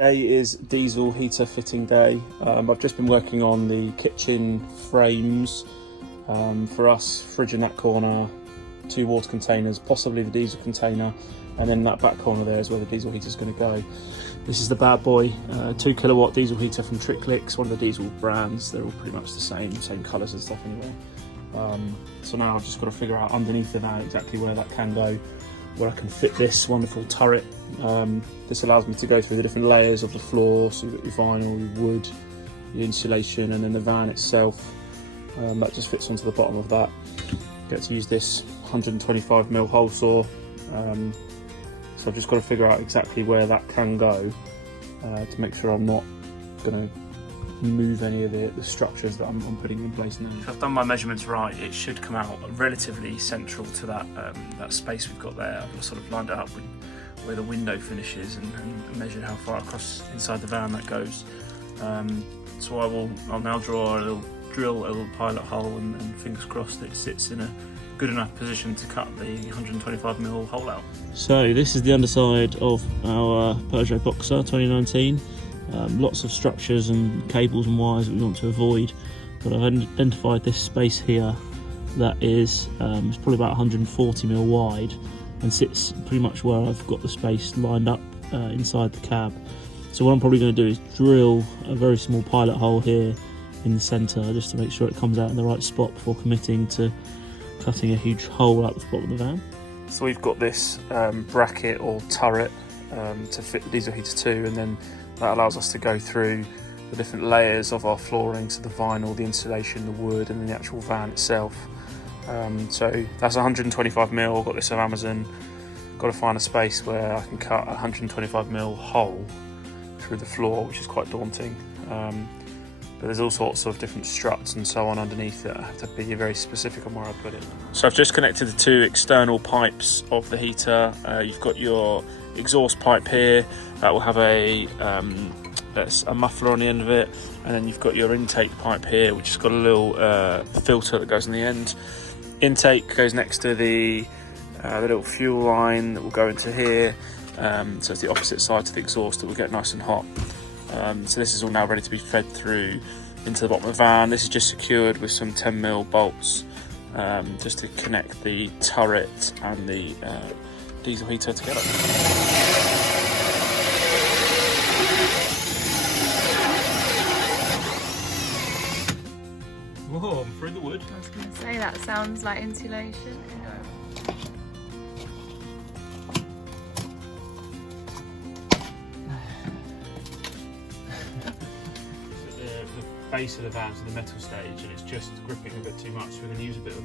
Today is diesel heater fitting day. I've just been working on the kitchen frames for us, fridge in that corner, 2 water containers, possibly the diesel container, and then that back corner there is where the diesel heater is going to go. This is the bad boy, 2 kilowatt diesel heater from Tricklix, one of the diesel brands. They're all pretty much the same colours and stuff anyway. So now I've just got to figure out underneath the van exactly where that can go, where I can fit this wonderful turret. This allows me to go through the different layers of the floor, so you've got your vinyl, your wood, your insulation, and then the van itself. That just fits onto the bottom of that. Get to use this 125mm hole saw. So I've just got to figure out exactly where that can go to make sure I'm not going to move any of the structures that I'm putting in place now. If I've done my measurements right, it should come out relatively central to that that space we've got there. I've sort of lined it up with where the window finishes and measured how far across inside the van that goes. So I'll now drill a little pilot hole and fingers crossed that it sits in a good enough position to cut the 125mm hole out. So this is the underside of our Peugeot Boxer 2019. Lots of structures and cables and wires that we want to avoid, but I've identified this space here that is it's probably about 140mm wide and sits pretty much where I've got the space lined up inside the cab. So what I'm probably going to do is drill a very small pilot hole here in the centre just to make sure it comes out in the right spot before committing to cutting a huge hole out the bottom of the van. So we've got this bracket or turret to fit the diesel heater to, and then that allows us to go through the different layers of our flooring, so the vinyl, the insulation, the wood, and then the actual van itself. So that's 125mm. I've got this on Amazon. Got to find a space where I can cut a 125mm hole through the floor, which is quite daunting. But there's all sorts of different struts and so on underneath that I have to be very specific on where I put it. So I've just connected the 2 external pipes of the heater. You've got your exhaust pipe here that will have a muffler on the end of it, and then you've got your intake pipe here, which has got a little filter that goes on the end. Intake goes next to the little fuel line that will go into here, so it's the opposite side to the exhaust that will get nice and hot. So this is all now ready to be fed through into the bottom of the van. This is just secured with some 10mm bolts just to connect the turret and the diesel heater together. Whoa, I'm through the wood. I was going to say, that sounds like insulation. The base of the van's in the metal stage and it's just gripping a bit too much, so we're going to use a bit of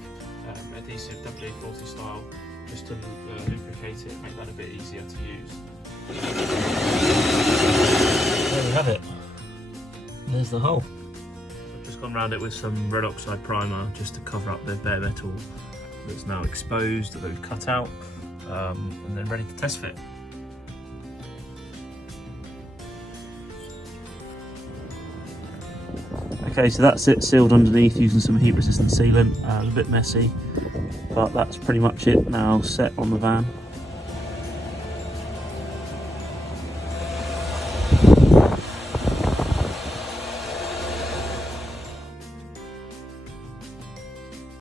adhesive WD-40 style just to lubricate it, make that a bit easier to use. There we have it. There's the hole. I've just gone around it with some red oxide primer just to cover up the bare metal that's now exposed, that we've cut out, and then ready to test fit. Okay, so that's it sealed underneath using some heat resistant sealant. A bit messy, but that's pretty much it now set on the van.